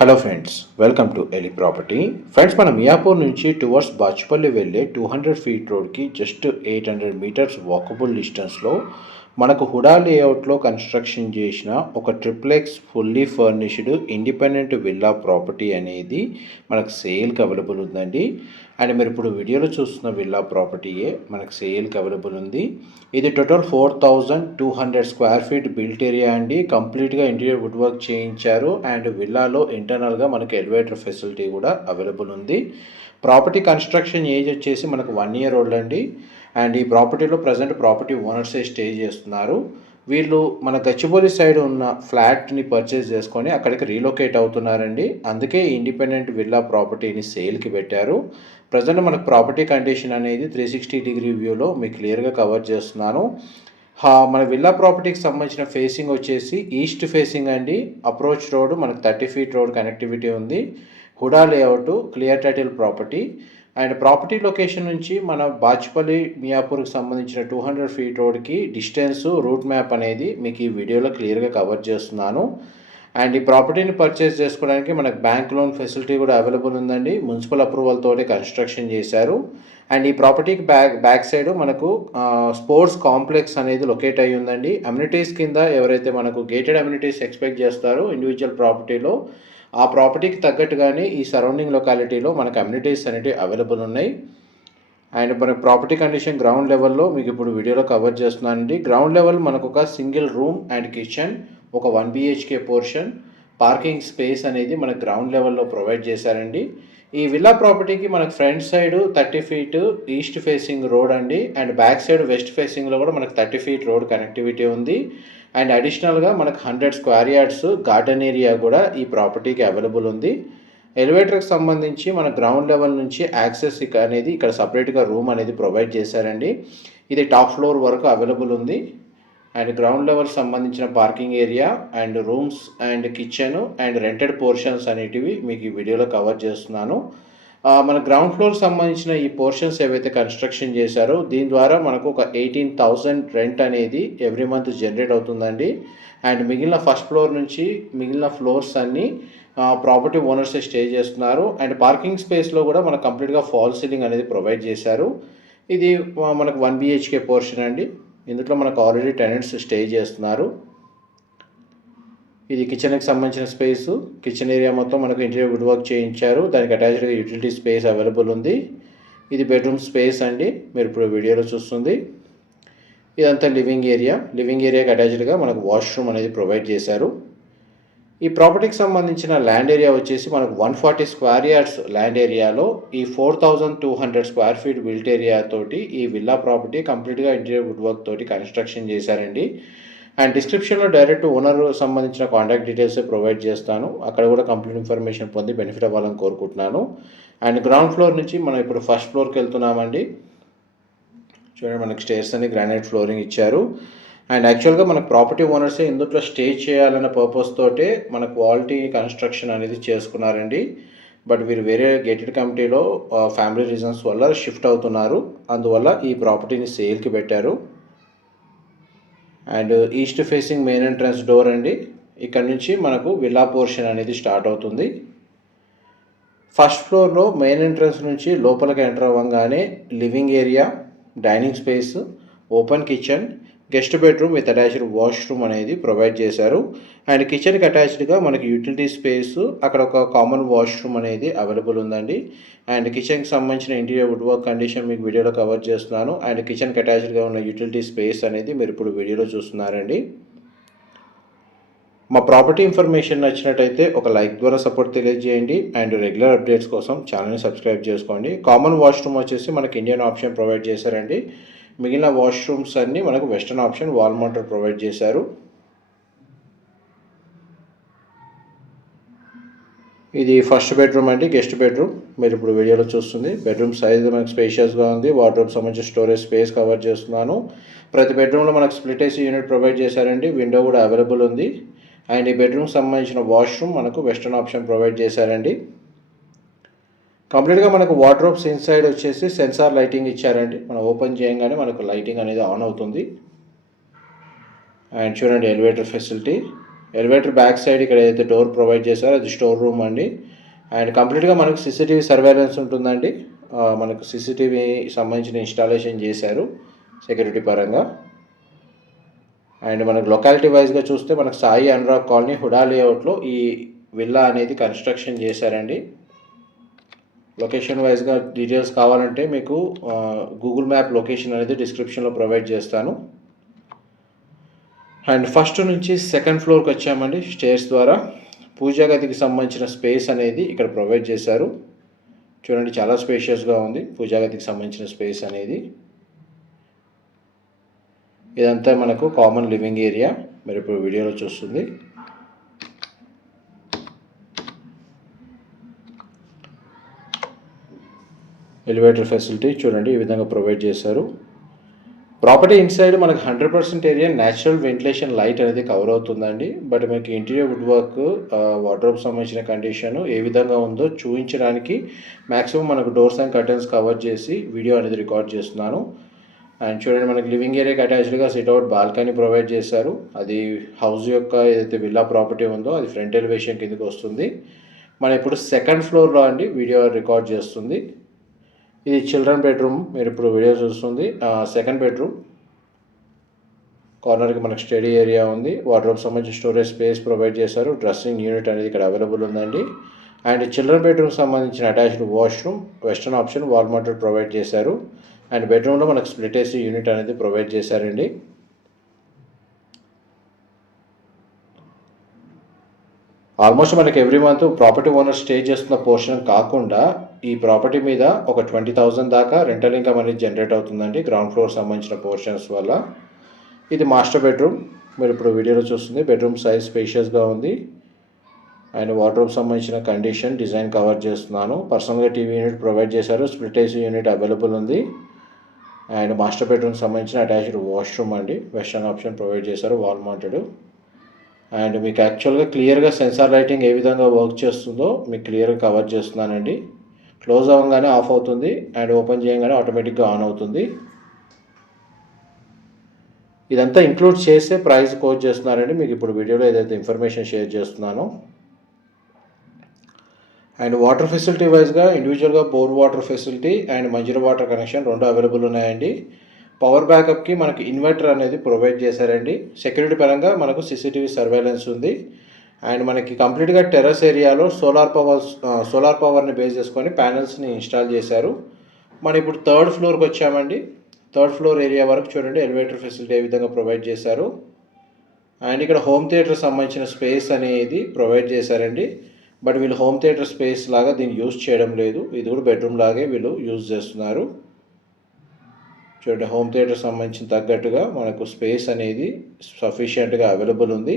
Hello friends, welcome to Eli property. Friends, మనం మియాపూర్ నుంచి towards Bachupally వెళ్ళే 200 ఫీట్ రోడ్కి జస్ట్ 800 మీటర్స్ వాకబుల్ డిస్టెన్స్లో మనకు హుడా లేఅవుట్లో కన్స్ట్రక్షన్ చేసిన ఒక triplex fully furnished independent villa property అనేది మనకు సేల్కి అవైలబుల్ ఉందండి. అండ్ మీరు ఇప్పుడు వీడియోలో చూస్తున్న విల్లా ప్రాపర్టీయే మనకు సేల్కి అవైలబుల్ ఉంది. ఇది total 4200 square feet built area అండి. కంప్లీట్గా ఇంటీరియర్ వుడ్ వర్క్ చేయించారు. అండ్ విల్లాలో ఇంటర్నల్గా మనకు ఎలివేటర్ ఫెసిలిటీ కూడా అవైలబుల్ ఉంది. ప్రాపర్టీ కన్స్ట్రక్షన్ ఏజ్ వచ్చేసి మనకు 1 year ఓల్డ్ అండి. అండ్ ఈ ప్రాపర్టీలో ప్రజెంట్ ప్రాపర్టీ ఓనర్సే స్టే చేస్తున్నారు. వీళ్ళు మన గచ్చిబౌలి సైడ్ ఉన్న ఫ్లాట్ని పర్చేస్ చేసుకొని అక్కడికి రీలొకేట్ అవుతున్నారండి. అందుకే ఇండిపెండెంట్ విల్లా ప్రాపర్టీని సేల్కి పెట్టారు. ప్రజెంట్ మనకు ప్రాపర్టీ కండిషన్ అనేది 360 వ్యూలో మీకు క్లియర్గా కవర్ చేస్తున్నాను. మన విల్లా ప్రాపర్టీకి సంబంధించిన ఫేసింగ్ వచ్చేసి ఈస్ట్ ఫేసింగ్ అండి. అప్రోచ్ రోడ్ మనకు 30 feet రోడ్ కనెక్టివిటీ ఉంది. HUDA layout, clear title property. And property location నుంచి మన బాచుపల్లి మియాపూర్కి సంబంధించిన 200 ఫీట్ రోడ్కి డిస్టెన్స్ రూట్ మ్యాప్ అనేది మీకు ఈ వీడియోలో క్లియర్గా కవర్ చేస్తున్నాను. అండ్ ఈ ప్రాపర్టీని పర్చేస్ చేసుకోవడానికి మనకు బ్యాంక్ లోన్ ఫెసిలిటీ కూడా అవైలబుల్ ఉందండి. మున్సిపల్ అప్రూవల్ తోటి కన్స్ట్రక్షన్ చేశారు. అండ్ ఈ ప్రాపర్టీకి బ్యాక్ సైడ్ మనకు స్పోర్ట్స్ కాంప్లెక్స్ అనేది లొకేట్ అయ్యి ఉందండి. అమ్యూనిటీస్ కింద ఎవరైతే మనకు గేటెడ్ అమ్యూనిటీస్ ఎక్స్పెక్ట్ చేస్తారో ఇండివిజువల్ ప్రాపర్టీలో, ఆ ప్రాపర్టీకి తగ్గట్టుగానే ఈ సరౌండింగ్ లొకాలిటీలో మనకు అమ్యూనిటీస్ అనేవి అవైలబుల్ ఉన్నాయి. అండ్ మన ప్రాపర్టీ కండిషన్ గ్రౌండ్ లెవెల్లో మీకు ఇప్పుడు వీడియోలో కవర్ చేస్తున్నానండి. గ్రౌండ్ లెవెల్ మనకు ఒక సింగిల్ రూమ్ అండ్ కిచెన్, ఒక 1 BHK పోర్షన్, పార్కింగ్ స్పేస్ అనేది మనకు గ్రౌండ్ లెవెల్లో ప్రొవైడ్ చేశారండి. ఈ విల్లా ప్రాపర్టీకి మనకు front side 30 feet east facing road అండి. అండ్ బ్యాక్ సైడ్ వెస్ట్ ఫేసింగ్లో కూడా మనకు 30 feet రోడ్ కనెక్టివిటీ ఉంది. అండ్ అడిషనల్గా మనకు 100 square yards గార్డెన్ ఏరియా కూడా ఈ ప్రాపర్టీకి అవైలబుల్ ఉంది. ఎలివేటర్కి సంబంధించి మన గ్రౌండ్ లెవెల్ నుంచి యాక్సెస్ అనేది ఇక్కడ సపరేట్గా రూమ్ అనేది ప్రొవైడ్ చేశారండి. ఇది టాప్ ఫ్లోర్ వరకు అవైలబుల్ ఉంది. అండ్ గ్రౌండ్ లెవెల్ సంబంధించిన parking area and rooms and kitchen and rented portions అనేటివి మీకు ఈ వీడియోలో కవర్ చేస్తున్నాను. మన గ్రౌండ్ ఫ్లోర్ సంబంధించిన ఈ పోర్షన్స్ ఏవైతే కన్స్ట్రక్షన్ చేశారో దీని ద్వారా మనకు ఒక 18,000 రెంట్ అనేది ఎవ్రీ మంత్ జనరేట్ అవుతుందండి. అండ్ మిగిలిన ఫస్ట్ ఫ్లోర్ నుంచి మిగిలిన ఫ్లోర్స్ అన్నీ ప్రాపర్టీ ఓనర్సే స్టే చేస్తున్నారు. అండ్ పార్కింగ్ స్పేస్లో కూడా మనకు కంప్లీట్గా ఫాల్ సీలింగ్ అనేది ప్రొవైడ్ చేశారు. ఇది మనకు 1 BHK పోర్షన్ అండి. ఇందులో మనకు ఆల్రెడీ టెనెంట్స్ స్టే చేస్తున్నారు. ఇది కిచెన్కి సంబంధించిన స్పేస్. కిచెన్ ఏరియా మొత్తం మనకు ఇంటీరియర్ వుడ్ వర్క్ చేయించారు. దానికి అటాచ్డ్గా యూటిలిటీ స్పేస్ అవైలబుల్ ఉంది. ఇది బెడ్రూమ్ స్పేస్ అండి, మీరు ఇప్పుడు వీడియోలో చూస్తుంది. ఇదంతా లివింగ్ ఏరియా. లివింగ్ ఏరియాకి అటాచ్డ్గా మనకు వాష్రూమ్ అనేది ప్రొవైడ్ చేశారు. ఈ ప్రాపర్టీకి సంబంధించిన ల్యాండ్ ఏరియా వచ్చేసి మనకు 140 square yards ల్యాండ్ ఏరియాలో ఈ 4200 స్క్వేర్ ఫీట్ బిల్ట్ ఏరియా తోటి ఈ విల్లా ప్రాపర్టీ కంప్లీట్గా ఇంటీరియర్ వుడ్ వర్క్ తోటి కన్స్ట్రక్షన్ చేశారండి. అండ్ డిస్క్రిప్షన్లో డైరెక్ట్ ఓనర్ సంబంధించిన కాంటాక్ట్ డీటెయిల్స్ ప్రొవైడ్ చేస్తాను. అక్కడ కూడా కంప్లీట్ ఇన్ఫర్మేషన్ పొంది బెనిఫిట్ అవ్వాలని కోరుకుంటున్నాను. అండ్ గ్రౌండ్ ఫ్లోర్ నుంచి మనం ఇప్పుడు ఫస్ట్ ఫ్లోర్కి వెళ్తున్నామండి. చూడండి, మనకి స్టేర్స్ అని గ్రానైట్ ఫ్లోరింగ్ ఇచ్చారు. అండ్ యాక్చువల్గా మనకు ప్రాపర్టీ ఓనర్సే ఇందులో స్టే చేయాలన్న పర్పస్ తోటే మన క్వాలిటీ కన్స్ట్రక్షన్ అనేది చేసుకున్నారండి. బట్ వీరు వేరే గేటెడ్ కమిటీలో ఫ్యామిలీ రీజన్స్ వల్ల షిఫ్ట్ అవుతున్నారు. అందువల్ల ఈ ప్రాపర్టీని సేల్కి పెట్టారు. And east facing main entrance door అండి. ఇక్కడ నుంచి మనకు విల్లా పోర్షన్ అనేది స్టార్ట్ అవుతుంది. ఫస్ట్ ఫ్లోర్లో మెయిన్ ఎంట్రన్స్ నుంచి లోపలికి ఎంటర్ అవ్వగానే living area, dining space, open kitchen, guest bedroom with attached washroom అనేది ప్రొవైడ్ చేశారు. అండ్ కిచెన్కి అటాచ్డ్గా మనకి యూటిలిటీ స్పేస్, అక్కడ ఒక కామన్ వాష్రూమ్ అనేది అవైలబుల్ ఉందండి. అండ్ కిచెన్కి సంబంధించిన ఇంటీరియర్ వుడ్ వర్క్ కండిషన్ మీకు వీడియోలో కవర్ చేస్తున్నాను. అండ్ కిచెన్కి అటాచ్డ్గా ఉన్న యూటిలిటీ స్పేస్ అనేది మీరు ఇప్పుడు వీడియోలో చూస్తున్నారండి. మా ప్రాపర్టీ ఇన్ఫర్మేషన్ నచ్చినట్టయితే ఒక లైక్ ద్వారా సపోర్ట్ తెలియజేయండి. అండ్ రెగ్యులర్ అప్డేట్స్ కోసం ఛానల్ని సబ్స్క్రైబ్ చేసుకోండి. కామన్ వాష్రూమ్ వచ్చేసి మనకి ఇండియన్ ఆప్షన్ ప్రొవైడ్ చేశారండి. మిగిలిన వాష్రూమ్స్ అన్నీ మనకు వెస్టర్న్ ఆప్షన్ వాల్ మౌంటర్ ప్రొవైడ్ చేశారు. ఇది ఫస్ట్ బెడ్రూమ్ అండి, గెస్ట్ బెడ్రూమ్, మీరు ఇప్పుడు వీడియోలో చూస్తుంది. బెడ్రూమ్ సైజ్ మనకు స్పేషియస్గా ఉంది. వార్డ్రోబ్ సంబంధించిన స్టోరేజ్ స్పేస్ కవర్ చేస్తున్నాను. ప్రతి బెడ్రూమ్లో మనకు స్ప్లిట్ ఏసీ యూనిట్ ప్రొవైడ్ చేశారండి. విండో కూడా అవైలబుల్ ఉంది. అండ్ ఈ బెడ్రూమ్ సంబంధించిన వాష్రూమ్ మనకు వెస్టర్న్ ఆప్షన్ ప్రొవైడ్ చేశారండి. కంప్లీట్గా మనకు వార్డ్రోబ్స్ ఇన్సైడ్ వచ్చేసి సెన్సార్ లైటింగ్ ఇచ్చారండి. మనం ఓపెన్ చేయగానే మనకు లైటింగ్ అనేది ఆన్ అవుతుంది. అండ్ చూడండి, elevator facility. Elevator back side ఇక్కడ ఏదైతే డోర్ ప్రొవైడ్ చేశారో అది స్టోర్ రూమ్ అండి. అండ్ కంప్లీట్గా మనకు సీసీటీవీ సర్వేలెన్స్ ఉంటుందండి. మనకు సీసీటీవీ సంబంధించిన ఇన్స్టాలేషన్ చేశారు సెక్యూరిటీ పరంగా. అండ్ మనకు లొకాలిటీ వైజ్గా చూస్తే మనకు సాయి అనురాగ్ కాలనీ హుడా లేఅవుట్లో ఈ విల్లా అనేది కన్స్ట్రక్షన్ చేశారండి. లొకేషన్ వైజ్గా డీటెయిల్స్ కావాలంటే మీకు గూగుల్ మ్యాప్ లొకేషన్ అనేది డిస్క్రిప్షన్లో ప్రొవైడ్ చేస్తాను. అండ్ ఫస్ట్ నుంచి సెకండ్ ఫ్లోర్కి వచ్చామండి స్టేర్స్ ద్వారా. పూజా గదికి సంబంధించిన స్పేస్ అనేది ఇక్కడ ప్రొవైడ్ చేశారు. చూడండి, చాలా స్పేషియస్గా ఉంది పూజా గదికి సంబంధించిన స్పేస్ అనేది. ఇదంతా మనకు కామన్ లివింగ్ ఏరియా, మీరు ఇప్పుడు వీడియోలో చూస్తుంది. ఎలివేటర్ ఫెసిలిటీ చూడండి ఈ విధంగా ప్రొవైడ్ చేశారు. ప్రాపర్టీ ఇన్సైడ్ మనకు 100% ఏరియా న్యాచురల్ వెంటిలేషన్ లైట్ అనేది కవర్ అవుతుందండి. బట్ మనకి ఇంటీరియర్ వుడ్ వర్క్, వార్డ్రోబ్ సంబంధించిన కండిషన్ ఏ విధంగా ఉందో చూపించడానికి మ్యాక్సిమం మనకు డోర్స్ అండ్ కర్టన్స్ కవర్ చేసి వీడియో అనేది రికార్డ్ చేస్తున్నాను. అండ్ చూడండి, మనకి లివింగ్ ఏరియాకి అటాచ్డ్గా సిట్అవుట్ బాల్కనీ ప్రొవైడ్ చేశారు. అది హౌస్ యొక్క ఏదైతే విల్లా ప్రాపర్టీ ఉందో అది ఫ్రంట్ ఎలివేషన్ కిందకి వస్తుంది. మనం ఇప్పుడు సెకండ్ ఫ్లోర్లో అండి వీడియో రికార్డ్ చేస్తుంది. ఇది చిల్డ్రన్ బెడ్రూమ్, మీరు ఇప్పుడు వీడియో చూస్తుంది. సెకండ్ బెడ్రూమ్ కార్నర్కి మనకు స్టడీ ఏరియా ఉంది. వార్డ్రోబ్ సంబంధించి స్టోరేజ్ స్పేస్ ప్రొవైడ్ చేశారు. డ్రెస్సింగ్ యూనిట్ అనేది ఇక్కడ అవైలబుల్ ఉందండి. అండ్ చిల్డ్రన్ బెడ్రూమ్ సంబంధించిన attached washroom, western option, wall mounted provide చేశారు. అండ్ బెడ్రూమ్లో మనకు స్ప్లిట్ ఏసీ యూనిట్ అనేది ప్రొవైడ్ చేశారండి. ఆల్మోస్ట్ మనకి every month property owner stay చేస్తున్న పోర్షన్ కాకుండా ఈ ప్రాపర్టీ మీద ఒక 20,000 దాకా రెంటల్ ఇన్కమ్ అనేది జనరేట్ అవుతుందండి గ్రౌండ్ ఫ్లోర్ సంబంధించిన పోర్షన్స్ వల్ల. ఇది మాస్టర్ బెడ్రూమ్, మీరు ఇప్పుడు వీడియోలో చూస్తుంది. బెడ్రూమ్ సైజ్ స్పేషియస్గా ఉంది. అండ్ వార్డ్రోబ్ సంబంధించిన కండిషన్ డిజైన్ కవర్ చేస్తున్నాను. పర్సనల్గా టీవీ యూనిట్ ప్రొవైడ్ చేశారు. స్ప్లిట్ ఏసీ యూనిట్ అవైలబుల్ ఉంది. అండ్ మాస్టర్ బెడ్రూమ్ సంబంధించిన అటాచ్డ్ వాష్రూమ్ అండి, వెస్టర్న్ ఆప్షన్ ప్రొవైడ్ చేశారు, వాల్ మౌంటెడ్. అండ్ మీకు యాక్చువల్గా క్లియర్గా సెన్సార్ లైటింగ్ ఏ విధంగా వర్క్ చేస్తుందో మీకు క్లియర్గా కవర్ చేస్తున్నానండి. క్లోజ్ అవ్వగానే ఆఫ్ అవుతుంది అండ్ ఓపెన్ చేయగానే ఆటోమేటిక్గా ఆన్ అవుతుంది. ఇదంతా ఇంక్లూడ్ చేసే ప్రైస్ కోట్ చేస్తున్నానండి మీకు ఇప్పుడు వీడియోలో ఏదైతే ఇన్ఫర్మేషన్ షేర్ చేస్తున్నానో. అండ్ వాటర్ ఫెసిలిటీ వైజ్గా ఇండివిజువల్గా bore water facility and Manjira water connection రెండు అవైలబుల్ ఉన్నాయండి. పవర్ బ్యాకప్కి మనకు ఇన్వర్టర్ అనేది ప్రొవైడ్ చేశారండి. సెక్యూరిటీ పరంగా మనకు సీసీటీవీ సర్వేలెన్స్ ఉంది. అండ్ మనకి కంప్లీట్గా టెర్రస్ ఏరియాలో సోలార్ పవర్ని బేస్ చేసుకొని ప్యానెల్స్ని ఇన్స్టాల్ చేశారు. మనం ఇప్పుడు థర్డ్ ఫ్లోర్కి వచ్చామండి. థర్డ్ ఫ్లోర్ ఏరియా వరకు చూడండి ఎలివేటర్ ఫెసిలిటీ ఏ విధంగా ప్రొవైడ్ చేశారు. అండ్ ఇక్కడ హోమ్ థియేటర్ సంబంధించిన స్పేస్ అనేది ప్రొవైడ్ చేశారండి. బట్ వీళ్ళు హోమ్ థియేటర్ స్పేస్ లాగా దీన్ని యూజ్ చేయడం లేదు. ఇది కూడా బెడ్రూమ్ లాగే వీళ్ళు యూజ్ చేస్తున్నారు. చూడండి, హోమ్ థియేటర్ సంబంధించిన తగ్గట్టుగా మనకు స్పేస్ అనేది సఫిషియెంట్గా అవైలబుల్ ఉంది.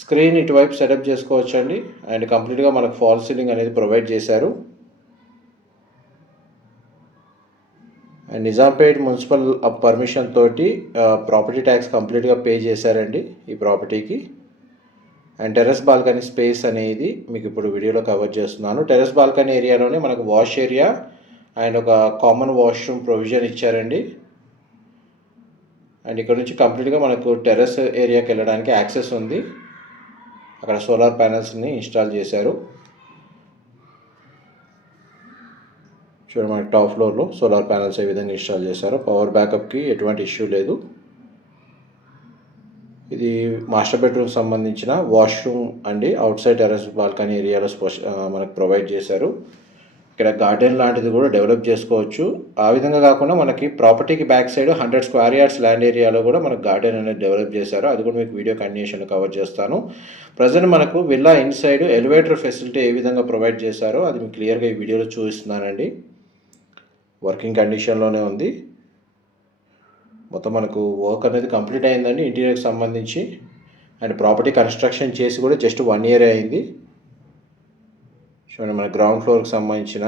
స్క్రీన్ ఇటువైపు సెటప్ చేసుకోవచ్చండి. అండ్ కంప్లీట్గా మనకు ఫాల్ సీలింగ్ అనేది ప్రొవైడ్ చేశారు. అండ్ నిజాంపేట్ మున్సిపల్ పర్మిషన్ తోటి ప్రాపర్టీ ట్యాక్స్ కంప్లీట్గా పే చేశారండి ఈ ప్రాపర్టీకి. అండ్ టెర్రస్ బాల్కనీ స్పేస్ అనేది మీకు ఇప్పుడు వీడియోలో కవర్ చేస్తున్నాను. టెర్రస్ బాల్కనీ ఏరియాలోనే మనకు వాష్ ఏరియా అండ్ ఒక కామన్ వాష్రూమ్ ప్రొవిజన్ ఇచ్చారండి. అండ్ ఇక్కడ నుంచి కంప్లీట్గా మనకు టెర్రస్ ఏరియాకి వెళ్ళడానికి యాక్సెస్ ఉంది. అక్కడ సోలార్ ప్యానెల్స్ని ఇన్స్టాల్ చేశారు. చూడండి, మనకి టాప్ ఫ్లోర్లో సోలార్ ప్యానెల్స్ ఏ విధంగా ఇన్స్టాల్ చేశారు. పవర్ బ్యాకప్కి ఎటువంటి ఇష్యూ లేదు. ఇది మాస్టర్ బెడ్రూమ్ సంబంధించిన వాష్రూమ్ అండి. అవుట్ సైడ్ టెర్రస్ బాల్కనీ ఏరియాలో మనకు ప్రొవైడ్ చేశారు. ఇక్కడ గార్డెన్ లాంటిది కూడా డెవలప్ చేసుకోవచ్చు. ఆ విధంగా కాకుండా మనకి ప్రాపర్టీకి back side 100 square yards land ఏరియాలో కూడా మనకు గార్డెన్ అనేది డెవలప్ చేశారు. అది కూడా మీకు వీడియో కంటిన్యూషన్లో కవర్ చేస్తాను. ప్రజెంట్ మనకు విల్లా ఇన్సైడ్ ఎలివేటర్ ఫెసిలిటీ ఏ విధంగా ప్రొవైడ్ చేశారో అది మీకు క్లియర్గా ఈ వీడియోలో చూపిస్తున్నానండి. వర్కింగ్ కండిషన్లోనే ఉంది. మొత్తం మనకు వర్క్ అనేది కంప్లీట్ అయిందండి ఇంటీరియర్కి సంబంధించి. అండ్ ప్రాపర్టీ కన్స్ట్రక్షన్ చేసి కూడా జస్ట్ 1 ఇయర్ అయింది. చూడండి, మన గ్రౌండ్ ఫ్లోర్కి సంబంధించిన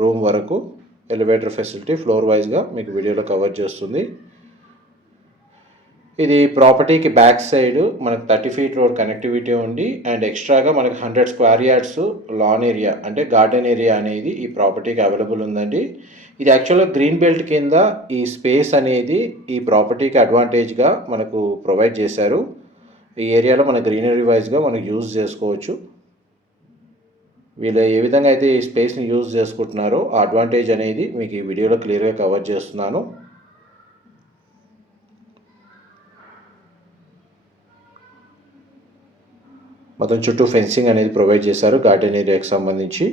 రూమ్ వరకు ఎలివేటర్ ఫెసిలిటీ ఫ్లోర్ వైజ్గా మీకు వీడియోలో కవర్ చేస్తుంది. ఇది ప్రాపర్టీకి బ్యాక్ సైడ్ మనకు 30 ఫీట్ రోడ్ కనెక్టివిటీ ఉండి అండ్ ఎక్స్ట్రాగా మనకు 100 స్క్వేర్ యార్డ్స్ లాన్ ఏరియా అంటే గార్డెన్ ఏరియా అనేది ఈ ప్రాపర్టీకి అవైలబుల్ ఉందండి. ఇది యాక్చువల్గా గ్రీన్ బెల్ట్ కింద ఈ స్పేస్ అనేది ఈ ప్రాపర్టీకి అడ్వాంటేజ్గా మనకు ప్రొవైడ్ చేశారు. ఈ ఏరియాలో మన గ్రీనరీ వైజ్గా మనం యూజ్ చేసుకోవచ్చు. వీళ్ళు ఏ విధంగా అయితే ఈ స్పేస్ని యూజ్ చేసుకుంటున్నారో ఆ అడ్వాంటేజ్ అనేది మీకు ఈ వీడియోలో క్లియర్గా కవర్ చేస్తున్నాను. మొత్తం చుట్టూ ఫెన్సింగ్ అనేది ప్రొవైడ్ చేశారు గార్డెన్ ఏరియాకి సంబంధించి.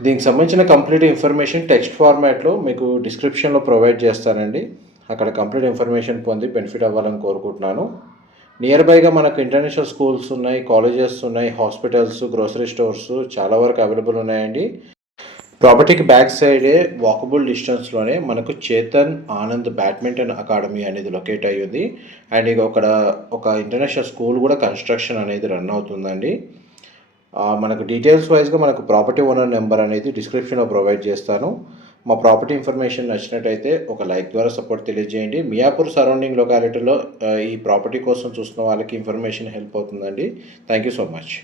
దీనికి సంబంధించిన కంప్లీట్ ఇన్ఫర్మేషన్ టెక్స్ట్ ఫార్మాట్లో మీకు డిస్క్రిప్షన్లో ప్రొవైడ్ చేస్తానండి. అక్కడ కంప్లీట్ ఇన్ఫర్మేషన్ పొంది బెనిఫిట్ అవ్వాలని కోరుకుంటున్నాను. నియర్ బైగా మనకు ఇంటర్నేషనల్ స్కూల్స్ ఉన్నాయి, కాలేజెస్ ఉన్నాయి, హాస్పిటల్స్, గ్రోసరీ స్టోర్స్ చాలా వరకు అవైలబుల్ ఉన్నాయండి. ప్రాపర్టీకి బ్యాక్ సైడే వాకబుల్ డిస్టెన్స్లోనే మనకు చేతన్ ఆనంద్ బ్యాడ్మింటన్ అకాడమీ అనేది లొకేట్ అయ్యింది. అండ్ ఇక ఒక ఇంటర్నేషనల్ స్కూల్ కూడా కన్స్ట్రక్షన్ అనేది రన్ అవుతుందండి. మనకు డీటెయిల్స్ వైజ్గా మనకు ప్రాపర్టీ ఓనర్ నెంబర్ అనేది డిస్క్రిప్షన్లో ప్రొవైడ్ చేస్తాను. మా ప్రాపర్టీ ఇన్ఫర్మేషన్ నచ్చినట్టయితే ఒక లైక్ ద్వారా సపోర్ట్ తెలియజేయండి. మియాపూర్ సరౌండింగ్ లొకాలిటీలో ఈ ప్రాపర్టీ కోసం చూస్తున్న వాళ్ళకి ఇన్ఫర్మేషన్ హెల్ప్ అవుతుందండి. Thank you so much.